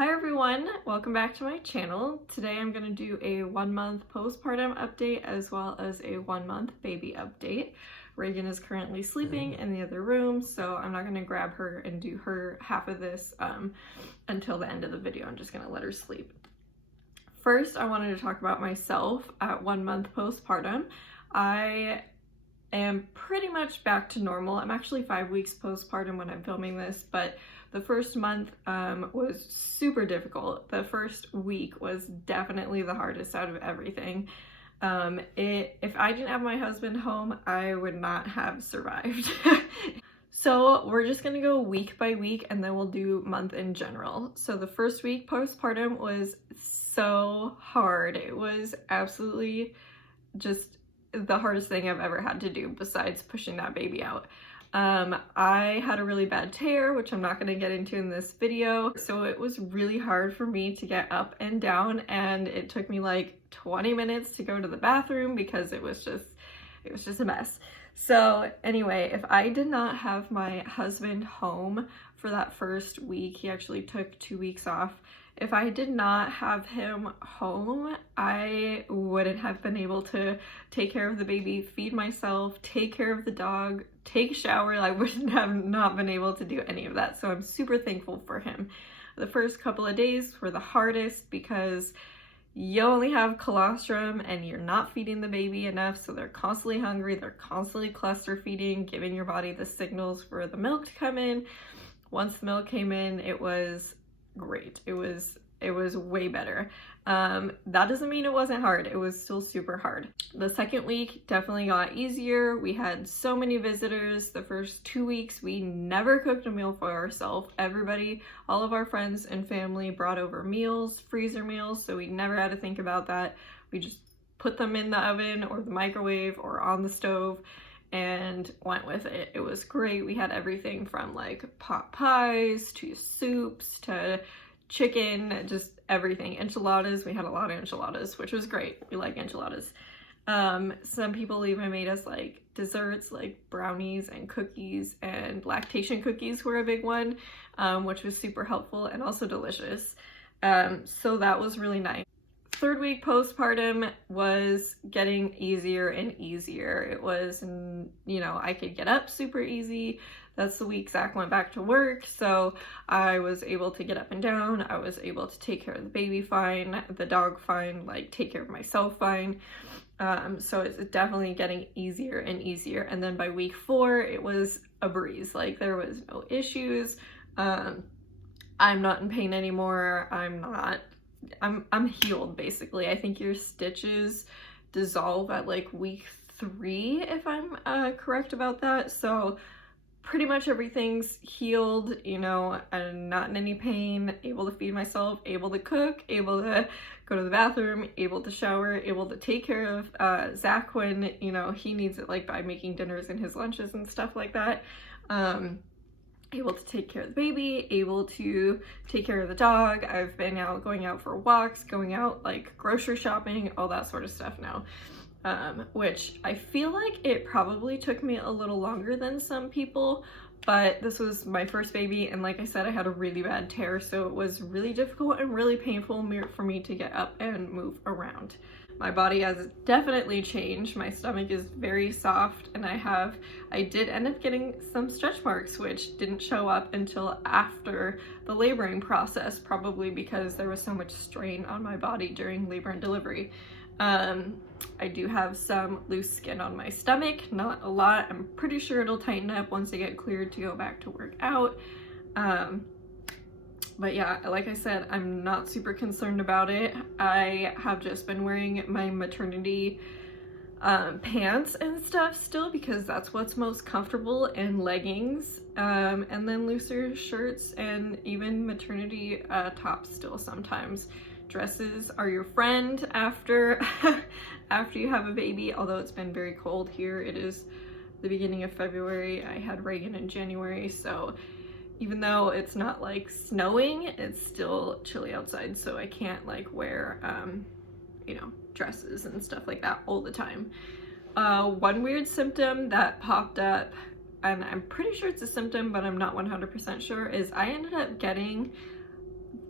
Hi everyone, welcome back to my channel. Today I'm going to do a 1 month postpartum update as well as a 1 month baby update. Reagan is currently sleeping in the other room, so I'm not going to grab her and do her half of this until the end of the video. I'm just going to let her sleep. First, I wanted to talk about myself at 1 month postpartum. I am pretty much back to normal. I'm actually 5 weeks postpartum when I'm filming this, but the first month was super difficult. The first week was definitely the hardest out of everything. If I didn't have my husband home, I would not have survived. So we're just gonna go week by week and then we'll do month in general. So the first week postpartum was so hard. It was absolutely just the hardest thing I've ever had to do besides pushing that baby out. I had a really bad tear, which I'm not going to get into in this video, so it was really hard for me to get up and down, and it took me like 20 minutes to go to the bathroom because it was just a mess. So anyway, if I did not have my husband home for that first week, he actually took 2 weeks off. If I did not have him home, I wouldn't have been able to take care of the baby, feed myself, take care of the dog, take a shower. I would have not been able to do any of that. So I'm super thankful for him. The first couple of days were the hardest because you only have colostrum and you're not feeding the baby enough. So they're constantly hungry. They're constantly cluster feeding, giving your body the signals for the milk to come in. Once the milk came in, it was great. It was way better. That doesn't mean it wasn't hard. It was still super hard. The second week definitely got easier. We had so many visitors. The first 2 weeks we never cooked a meal for ourselves. Everybody, all of our friends and family brought over meals, freezer meals, so we never had to think about that. We just put them in the oven or the microwave or on the stove and went with it. It was great. We had everything from like pot pies to soups to chicken, just everything. Enchiladas, we had a lot of enchiladas, which was great. We like enchiladas. Some people even made us like desserts like brownies and cookies, and lactation cookies were a big one, which was super helpful and also delicious. So that was really nice. Third week postpartum was getting easier and easier. It was, I could get up super easy. That's the week Zach went back to work, so I was able to get up and down. I was able to take care of the baby fine, the dog fine, like take care of myself fine. So it's definitely getting easier and easier. And then by week 4, it was a breeze. Like there was no issues. I'm not in pain anymore. I'm healed basically. I think your stitches dissolve at like week 3 if I'm correct about that. So pretty much everything's healed, I'm not in any pain, able to feed myself, able to cook, able to go to the bathroom, able to shower, able to take care of Zach when, he needs it, like by making dinners and his lunches and stuff like that. Able to take care of the baby, able to take care of the dog. I've been going out for walks, going out like grocery shopping, all that sort of stuff now. Which I feel like it probably took me a little longer than some people, but this was my first baby, and like I said, I had a really bad tear, so it was really difficult and really painful for me to get up and move around. My body has definitely changed. My stomach is very soft, and I did end up getting some stretch marks, which didn't show up until after the laboring process, probably because there was so much strain on my body during labor and delivery. I do have some loose skin on my stomach, not a lot. I'm pretty sure it'll tighten up once I get cleared to go back to work out. But yeah, like I said, I'm not super concerned about it. I have just been wearing my maternity pants and stuff still because that's what's most comfortable, and leggings, and then looser shirts and even maternity tops still sometimes. Dresses are your friend after you have a baby, although it's been very cold here. It is the beginning of February. I had Reagan in January, so even though it's not like snowing, it's still chilly outside, so I can't like wear dresses and stuff like that all the time. One weird symptom that popped up, and I'm pretty sure it's a symptom but I'm not 100% sure, is I ended up getting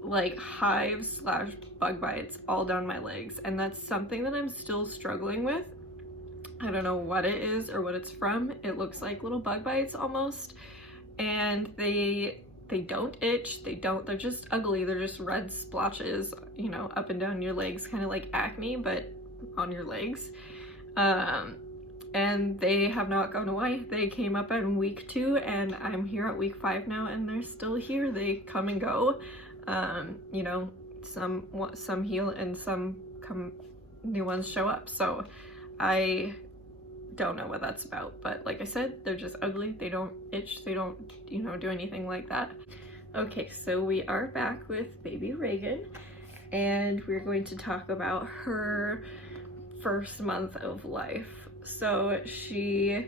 like hives slash bug bites all down my legs, and that's something that I'm still struggling with. I don't know what it is or what it's from. It looks like little bug bites almost, and they don't itch, they're just ugly, they're just red splotches, you know, up and down your legs, kind of like acne but on your legs. And they have not gone away. They came up in week 2 and I'm here at week 5 now, and they're still here. They come and go. You know, some heal and some new ones show up. So I don't know what that's about, but like I said, they're just ugly. They don't itch, they don't, you know, do anything like that. Okay, so we are back with baby Reagan, and we're going to talk about her first month of life. So she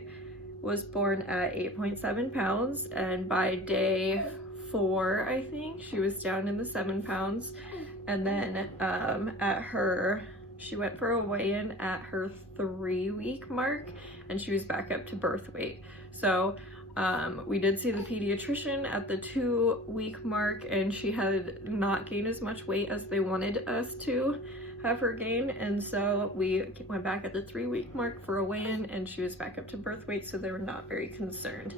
was born at 8.7 pounds, and by day 4, I think, she was down in the 7 pounds. And then she went for a weigh-in at her 3-week mark, and she was back up to birth weight. So we did see the pediatrician at the 2-week mark, and she had not gained as much weight as they wanted us to have her gain, and so we went back at the 3-week mark for a weigh-in, and she was back up to birth weight, so they were not very concerned.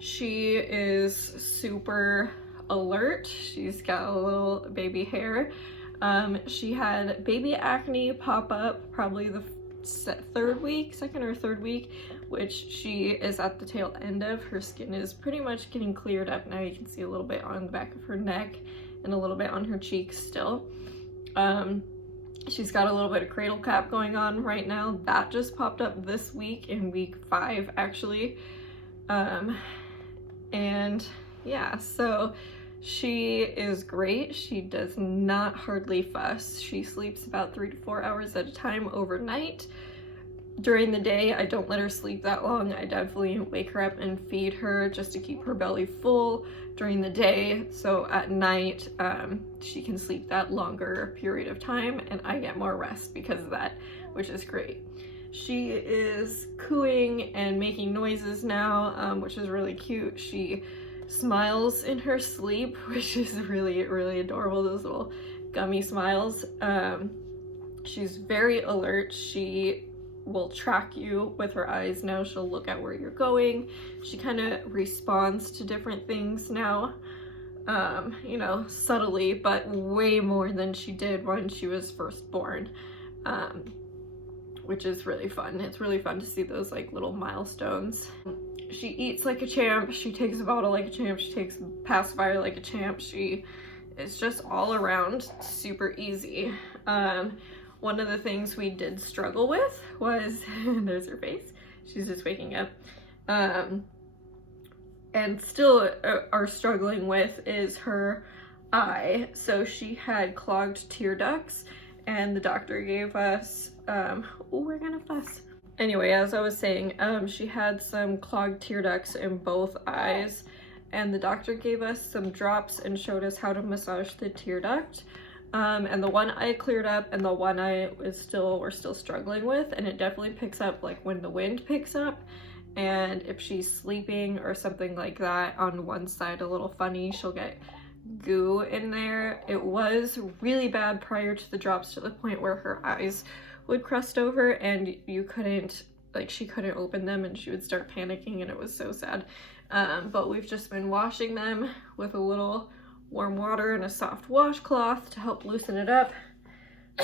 She is super alert. She's got a little baby hair. She had baby acne pop up probably the second or third week, which she is at the tail end of. Her skin is pretty much getting cleared up now. You can see a little bit on the back of her neck and a little bit on her cheeks still. She's got a little bit of cradle cap going on right now. That just popped up this week in week 5 actually. And yeah, so she is great. She does not hardly fuss. She sleeps about 3 to 4 hours at a time overnight. During the day, I don't let her sleep that long. I definitely wake her up and feed her just to keep her belly full during the day. So at night, she can sleep that longer period of time, and I get more rest because of that, which is great. She is cooing and making noises now, which is really cute. She smiles in her sleep, which is really, really adorable, those little gummy smiles. She's very alert. She will track you with her eyes now. She'll look at where you're going. She kind of responds to different things now, you know, subtly, but way more than she did when she was first born, which is really fun. It's really fun to see those like little milestones. She eats like a champ. She takes a bottle like a champ. She takes a pacifier like a champ. She is just all around super easy. One of the things we did struggle with was, there's her face, she's just waking up, and still are struggling with is her eye. So she had clogged tear ducts, and the doctor gave us, oh, we're gonna fuss. Anyway, as I was saying, she had some clogged tear ducts in both eyes, and the doctor gave us some drops and showed us how to massage the tear duct. And the one eye cleared up, and the one eye we're still struggling with, and it definitely picks up like when the wind picks up, and if she's sleeping or something like that on one side a little funny, she'll get goo in there. It was really bad prior to the drops, to the point where her eyes would crust over and you couldn't, like, she couldn't open them, and she would start panicking, and it was so sad. But we've just been washing them with a little warm water and a soft washcloth to help loosen it up,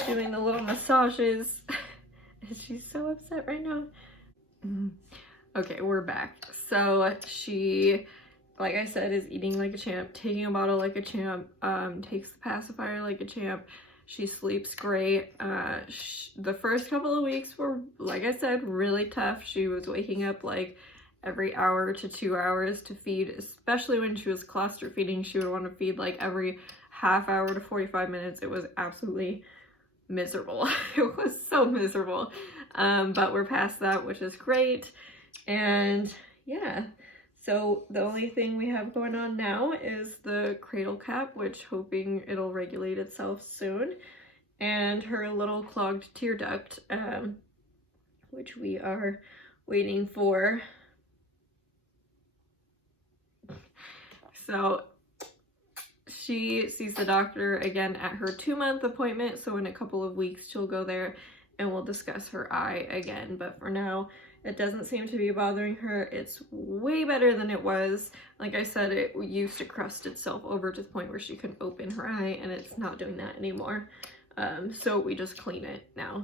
doing the little massages. She's so upset right now. Okay, we're back. So she, like I said, is eating like a champ, taking a bottle like a champ, takes the pacifier like a champ. She sleeps great. The first couple of weeks were, like I said, really tough. She was waking up like every hour to 2 hours to feed, especially when she was cluster feeding. She would want to feed like every half hour to 45 minutes. It was absolutely miserable. It was so miserable. But we're past that, which is great. And yeah, so the only thing we have going on now is the cradle cap, which hoping it'll regulate itself soon, and her little clogged tear duct, which we are waiting for. So She sees the doctor again at her 2-month appointment, so in a couple of weeks she'll go there and we'll discuss her eye again. But for now, it doesn't seem to be bothering her. It's way better than it was. Like I said, it used to crust itself over to the point where she couldn't open her eye, and it's not doing that anymore. So we just clean it now.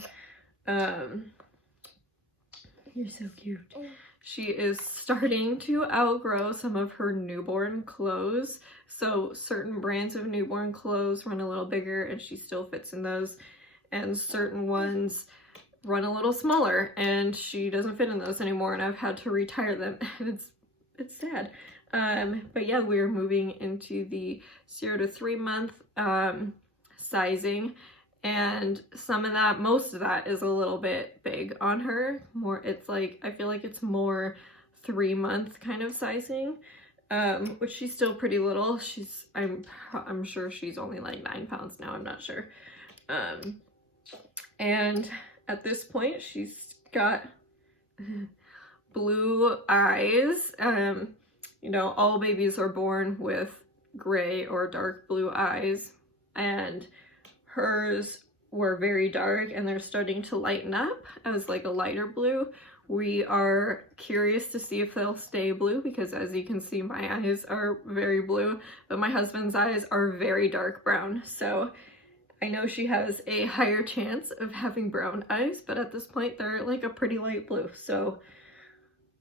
You're so cute. She is starting to outgrow some of her newborn clothes. So certain brands of newborn clothes run a little bigger and she still fits in those. And certain ones run a little smaller and she doesn't fit in those anymore, and I've had to retire them. And it's sad. But yeah, we're moving into the 0 to 3 month sizing. And most of that is a little bit big on her. It's like, I feel like it's more 3-month kind of sizing, which she's still pretty little. I'm sure she's only like 9 pounds now, I'm not sure. And at this point, she's got blue eyes. You know, all babies are born with gray or dark blue eyes, and hers were very dark and they're starting to lighten up as like a lighter blue. We are curious to see if they'll stay blue because, as you can see, my eyes are very blue, but my husband's eyes are very dark brown. So I know she has a higher chance of having brown eyes, but at this point they're like a pretty light blue. So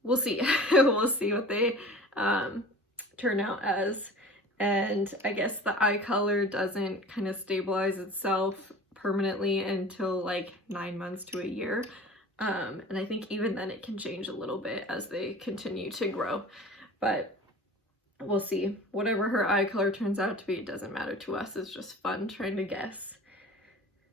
we'll see. We'll see what they turn out as. And I guess the eye color doesn't kind of stabilize itself permanently until like 9 months to a year. And I think even then it can change a little bit as they continue to grow. But we'll see. Whatever her eye color turns out to be, it doesn't matter to us. It's just fun trying to guess.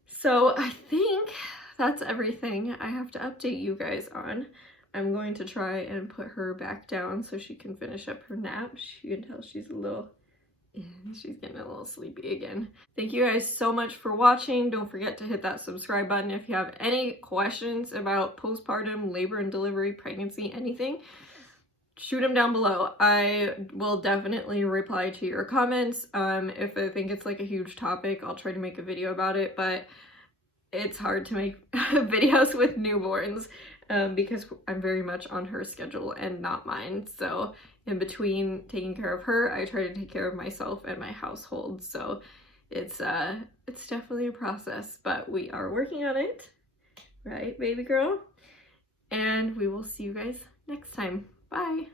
So I think that's everything I have to update you guys on. I'm going to try and put her back down so she can finish up her nap. You can tell she's getting a little sleepy again. Thank you guys so much for watching. Don't forget to hit that subscribe button. If you have any questions about postpartum, labor and delivery, pregnancy, anything, shoot them down below. I will definitely reply to your comments. If I think it's like a huge topic, I'll try to make a video about it, but it's hard to make videos with newborns because I'm very much on her schedule and not mine. So in between taking care of her, I try to take care of myself and my household. So it's definitely a process, but we are working on it, right, baby girl? And we will see you guys next time. Bye.